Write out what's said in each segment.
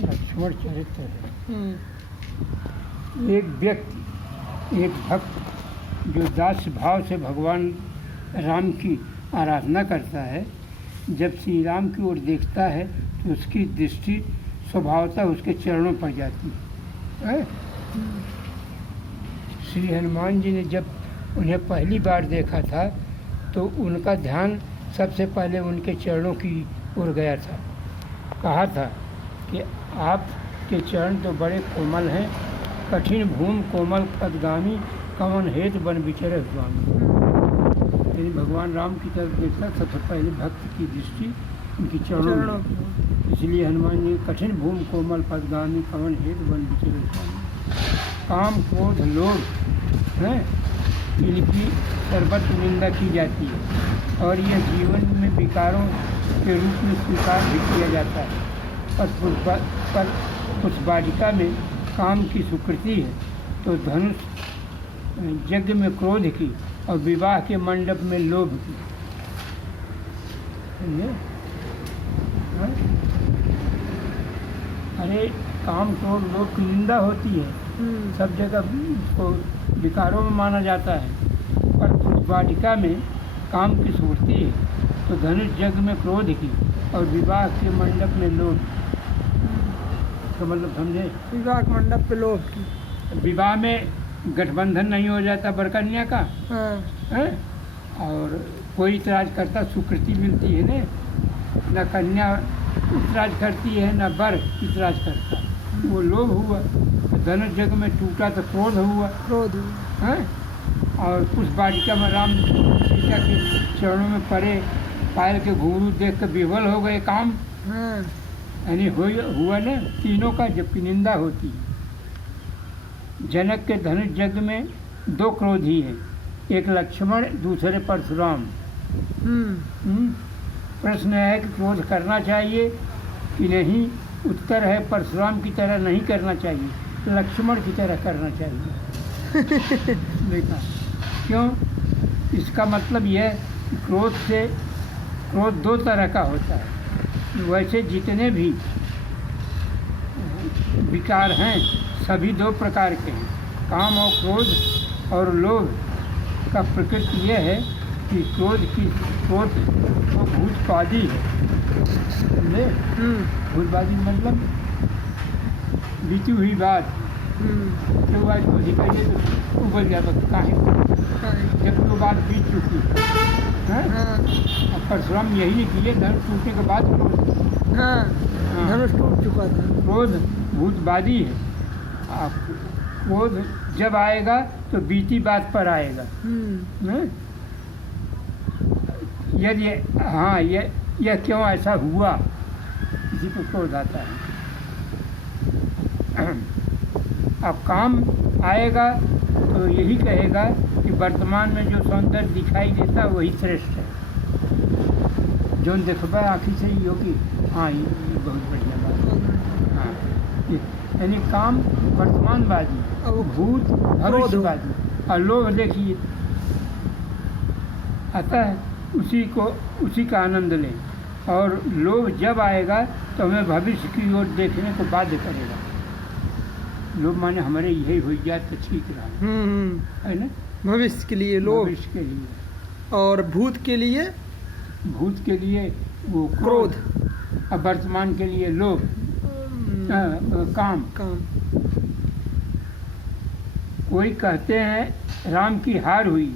लक्ष्मण चरित्र है। एक व्यक्ति, एक भक्त जो दास भाव से भगवान राम की आराधना करता है, जब श्री राम की ओर देखता है तो उसकी दृष्टि स्वभावतः उसके चरणों पर जाती है। श्री हनुमान जी ने जब उन्हें पहली बार देखा था तो उनका ध्यान सबसे पहले उनके चरणों की ओर गया था। कहा था कि आपके चरण तो बड़े कोमल हैं, कठिन भूमि कोमल पदगामी, कवन हेतु बन बिचरे स्वामी। यानी भगवान राम की तरफ देखता सबसे पहले भक्त की दृष्टि उनकी चरणों में। इसलिए हनुमान जी कठिन भूमि कोमल पदगामी, कवन हेतु बन बिचरे स्वामी। काम क्रोध लोभ है, इनकी सर्वत्र निंदा की जाती है और यह जीवन में विकारों के रूप में स्वीकार भी किया जाता है। पर पुष्पवाटिका में काम की स्वीकृति है तो धनुष यज्ञ में क्रोध की और विवाह के मंडप में लोभ की। अरे काम क्रोध लोभ की निंदा होती है, सब जगह उसको विकारों में माना जाता है। पर पुष्पवाटिका में काम की स्फूर्ति है तो धनुष यज्ञ में क्रोध की और विवाह के मंडप में लोभ। तो मतलब समझे, विवाह के मंडप पे लोभ की। विवाह में गठबंधन नहीं हो जाता बरकन्या का है? और कोई इतराज करता, स्वीकृति मिलती है न कन्या इतराज करती है न बर इतराज करता, वो लोभ हुआ। धनुष यज्ञ में टूटा तो क्रोध हुआ है। और पुष्पवाटिका में राम सीता के चरणों में पड़े, पायल के घुंघरू देख कर विह्वल हो गए काम। यानी हुआ न तीनों का, जबकि निंदा होती है। जनक के धनुष यज्ञ में दो क्रोधी हैं, एक लक्ष्मण दूसरे परशुराम। प्रश्न है कि क्रोध करना चाहिए कि नहीं। उत्तर है परशुराम की तरह नहीं करना चाहिए, लक्ष्मण की तरह करना चाहिए। देखा क्यों? इसका मतलब यह कि क्रोध दो तरह का होता है। वैसे जितने भी विकार हैं सभी दो प्रकार के हैं, काम और क्रोध और लोभ का प्रकृति यह है कि क्रोध तो भूतवादी है। समझे? भूतवादी मतलब बीती हुई बात जो बात को दिखाइए तो उबल जाता काहे, जब वो बात बीत चुकी है। अब परशुराम यही किए, धनुष टूटने के बाद धनुष टूट चुका था। क्रोध भूतवादी है। क्रोध जब आएगा तो बीती बात पर आएगा। यदि यह क्यों ऐसा हुआ, इसी को क्रोध आता है। अब काम आएगा तो यही कहेगा कि वर्तमान में जो सौंदर्य दिखाई देता है वही श्रेष्ठ है। जो देखबा आँखी से ही होगी, हाँ ये बहुत बढ़िया बात। हाँ, यानी काम वर्तमानवादी और भूत भविष्यवादी और लोभ देखिए अतः उसी का आनंद लें। और लोभ जब आएगा तो हमें भविष्य की ओर देखने को बाध्य करेगा। लोभ माने हमारे यही हो जाए तो ठीक रहा है ना। भविष्य के लिए लोभ, भविष्य के लिए। और भूत के लिए वो क्रोध, और वर्तमान के लिए लोभ, काम। कोई कहते हैं राम की हार हुई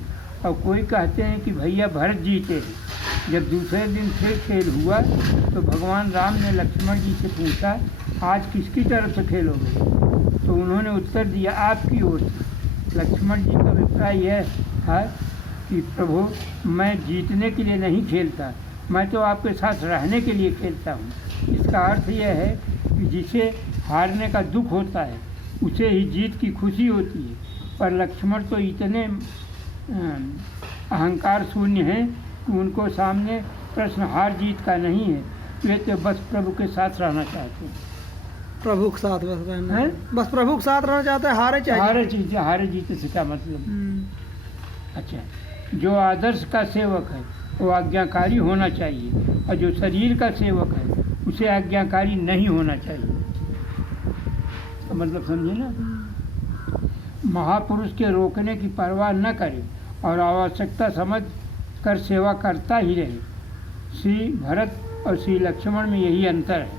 और कोई कहते हैं कि भैया भरत जीते हैं। जब दूसरे दिन फिर खेल हुआ तो भगवान राम ने लक्ष्मण जी से पूछा, आज किसकी तरफ से खेलोगे? तो उन्होंने उत्तर दिया, आपकी ओर से। लक्ष्मण जी का अभिप्राय यह था कि प्रभु मैं जीतने के लिए नहीं खेलता, मैं तो आपके साथ रहने के लिए खेलता हूँ। इसका अर्थ यह है कि जिसे हारने का दुख होता है उसे ही जीत की खुशी होती है। पर लक्ष्मण तो इतने अहंकार शून्य हैं कि उनको सामने प्रश्न हार जीत का नहीं है, वे तो बस प्रभु के साथ रहना चाहते हैं। प्रभु के साथ बस रहना है, बस प्रभु के साथ रहना चाहते हैं। हारे जीते से क्या मतलब? अच्छा, जो आदर्श का सेवक है वो आज्ञाकारी होना चाहिए और जो शरीर का सेवक है उसे आज्ञाकारी नहीं होना चाहिए। इसका मतलब समझे ना। महापुरुष के रोकने की परवाह न करे और आवश्यकता समझ कर सेवा करता ही रहे। श्री भरत और श्री लक्ष्मण में यही अंतर है।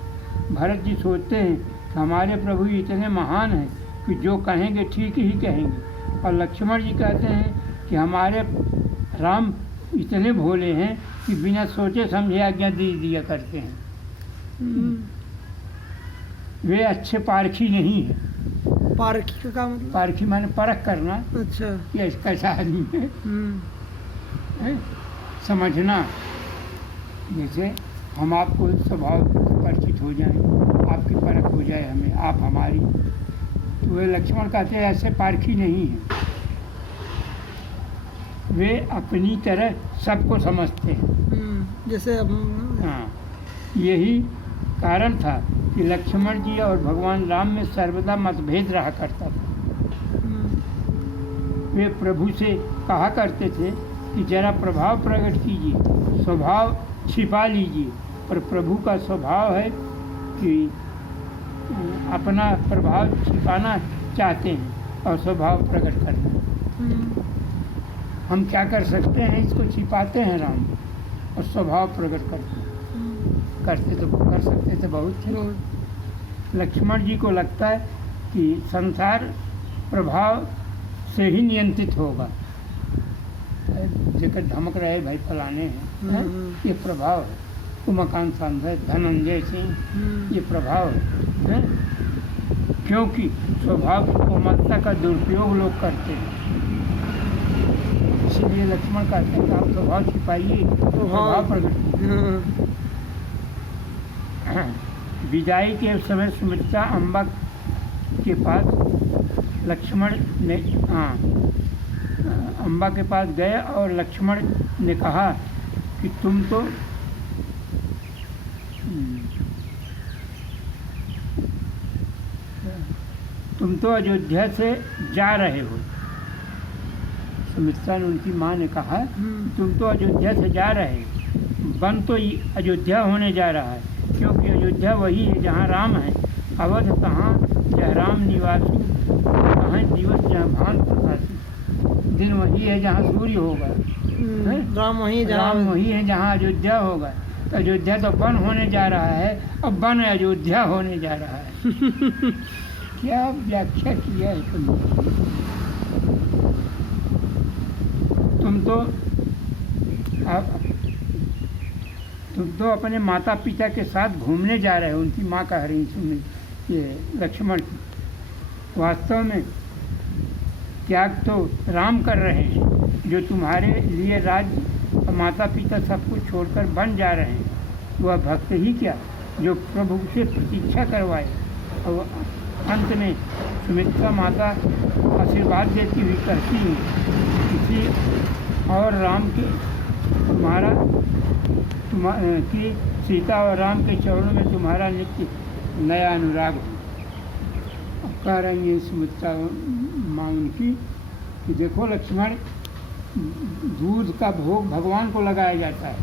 भरत जी सोचते हैं कि हमारे प्रभु इतने महान हैं कि जो कहेंगे ठीक ही कहेंगे, और लक्ष्मण जी कहते हैं कि हमारे राम इतने भोले हैं कि बिना सोचे समझे आज्ञा दे दिया करते हैं। वे अच्छे पारखी नहीं है। पारखी का क्या मतलब? पारखी माने परख करना। अच्छा। ये कैसा आदमी है, समझना। जैसे हम आपको स्वभाव से परिचित हो जाएं, आपकी परख हो जाए हमें, आप हमारी, तो वे लक्ष्मण कहते हैं ऐसे पारखी नहीं है। वे अपनी तरह सबको समझते हैं। जैसे अब हाँ, यही कारण था कि लक्ष्मण जी और भगवान राम में सर्वदा मतभेद रहा करता था। वे प्रभु से कहा करते थे कि जरा प्रभाव प्रकट कीजिए, स्वभाव छिपा लीजिए, पर प्रभु का स्वभाव है कि अपना प्रभाव छिपाना चाहते हैं और स्वभाव प्रकट करना। हम क्या कर सकते हैं, इसको छिपाते हैं राम, और स्वभाव प्रकट करते हैं। करते तो कर सकते थे बहुत थे। लक्ष्मण जी को लगता है कि संसार प्रभाव से ही नियंत्रित होगा। जेकर धमक रहे भाई फलाने हैं, ये प्रभाव है। उमाकांत सांसद धनंजय सिंह, ये प्रभाव है, क्योंकि स्वभाव की कोमलता का दुरुपयोग लोग करते हैं। इसलिए लक्ष्मण कहते हैं कि आप स्वभाव छिपाइए, स्वभाव प्रकट। विदाई के समय सुमित्रा अम्बा के पास लक्ष्मण ने अम्बा के पास गए और लक्ष्मण ने कहा कि तुम तो अयोध्या से जा रहे हो। सुमित्रा ने, उनकी माँ ने कहा तुम तो अयोध्या से जा रहे हो, वन तो अयोध्या होने जा रहा है, क्योंकि अयोध्या वही है जहाँ राम है। अवध कहाँ जहाँ राम निवासू, कहाँ दिवस जहाँ भान प्रकाशी। दिन वही है जहाँ सूर्य होगा, राम वही है जहाँ अयोध्या होगा। तो अयोध्या तो वन होने जा रहा है, अब वन अयोध्या होने जा रहा है। क्या व्याख्या किया है तुम तो अपने माता पिता के साथ घूमने जा रहे हो। उनकी माँ कह रही सुन, ये लक्ष्मण की, वास्तव में त्याग तो राम कर रहे हैं, जो तुम्हारे लिए राज्य और माता पिता सब कुछ छोड़कर बन जा रहे हैं। वह भक्त ही क्या जो प्रभु से प्रतीक्षा करवाए। और अंत में सुमित्रा माता आशीर्वाद देती हुई कहती है, किसी और राम के कि सीता और राम के चरणों में तुम्हारा नित्य नया अनुराग हो। अब कह रही है सुमित्रा माँ उनकी कि देखो लक्ष्मण, दूध का भोग भगवान को लगाया जाता है,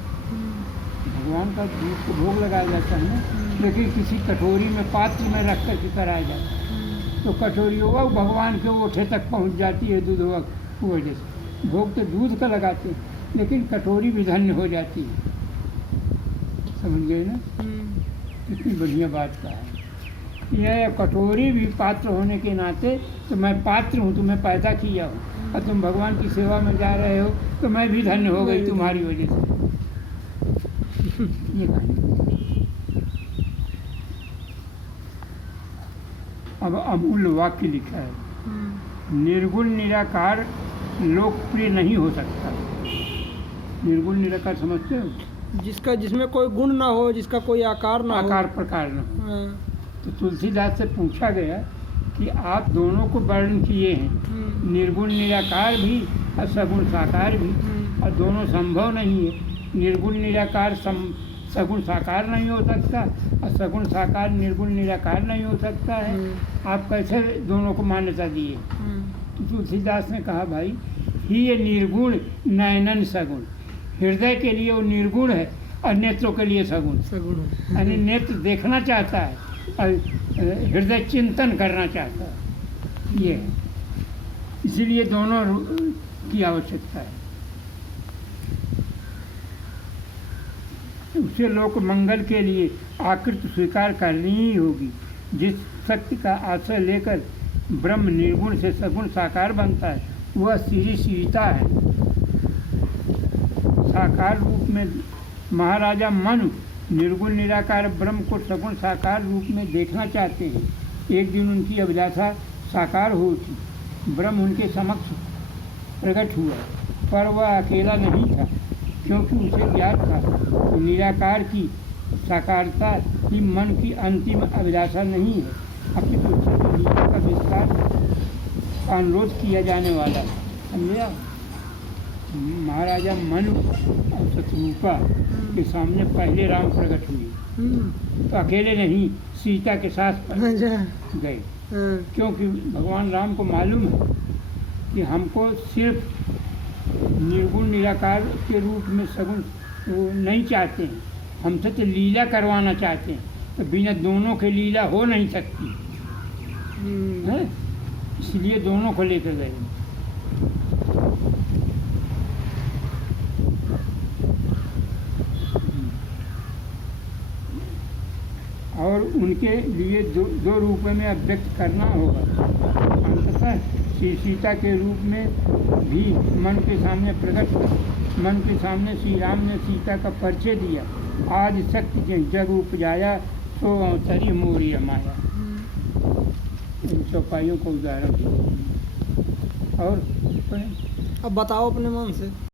भगवान का दूध को भोग लगाया जाता है ना, लेकिन किसी कटोरी में पात्र में रख कर के कराया जाता है। तो कटोरी होगा भगवान के ओठे तक पहुंच जाती है दूध होगा की वजह से। भोग तो दूध का लगाते हैं, लेकिन कटोरी भी धन्य हो जाती है। समझ गए ना, कितनी बढ़िया बात कहा है। यह कटोरी भी पात्र होने के नाते, तो मैं पात्र हूँ, तुम्हें पैदा किया हूँ, और तुम भगवान की सेवा में जा रहे हो, तो मैं भी धन्य हो गई तुम्हारी वजह से। ये कहानी। अब अमूल्य वाक्य लिखा है, निर्गुण निराकार लोकप्रिय नहीं हो सकता। निर्गुण निराकार समझते हो? जिसमें कोई गुण ना हो, जिसका कोई आकार ना हो, आकार प्रकार ना हो। तो तुलसीदास से पूछा गया कि आप दोनों को वर्णन किए हैं, निर्गुण निराकार भी और सगुण साकार भी, और दोनों संभव नहीं है। निर्गुण निराकार सगुण साकार नहीं हो सकता, और सगुण साकार निर्गुण निराकार नहीं हो सकता है। आप कैसे दोनों को मान्यता दिए? तो तुलसीदास ने कहा, भाई ही ये निर्गुण नयनन सगुण, हृदय के लिए वो निर्गुण है और नेत्रों के लिए सगुण। यानी नेत्र देखना चाहता है हृदय चिंतन करना चाहता है। ये है, इसीलिए दोनों की आवश्यकता है। उसे लोक मंगल के लिए आकृति स्वीकार करनी ही होगी। जिस शक्ति का आश्रय लेकर ब्रह्म निर्गुण से सगुण साकार बनता है वह श्री सीता है। साकार रूप में महाराजा मनु निर्गुण निराकार ब्रह्म को सगुण साकार रूप में देखना चाहते हैं। एक दिन उनकी अभिलाषा साकार हो उठी। ब्रह्म उनके समक्ष प्रकट हुआ, पर वह अकेला नहीं था, क्योंकि उसे ज्ञात था कि निराकार की साकारता ही मन की अंतिम अभिलाषा नहीं है, अपितु लीला का विस्तार का अनुरोध किया जाने वाला है। समझा? महाराजा मनु और शत्रुपा के सामने पहले राम प्रकट हुए, तो अकेले नहीं, सीता के साथ गए, क्योंकि भगवान राम को मालूम है कि हमको सिर्फ निर्गुण निराकार के रूप में सगुण वो नहीं चाहते हैं, हमसे तो लीला करवाना चाहते हैं, तो बिना दोनों के लीला हो नहीं सकती है, इसलिए दोनों को लेकर गए। और उनके लिए दो रूप में अभिव्यक्त करना होगा। अंततः श्री सीता के रूप में भी मन के सामने प्रकट कर, मन के सामने श्री राम ने सीता का परिचय दिया। आज शक्ति जग उपजाया सो अवतरी मोरी माया। इन चौपाइयों को उदाहरण। और अब बताओ अपने मन से।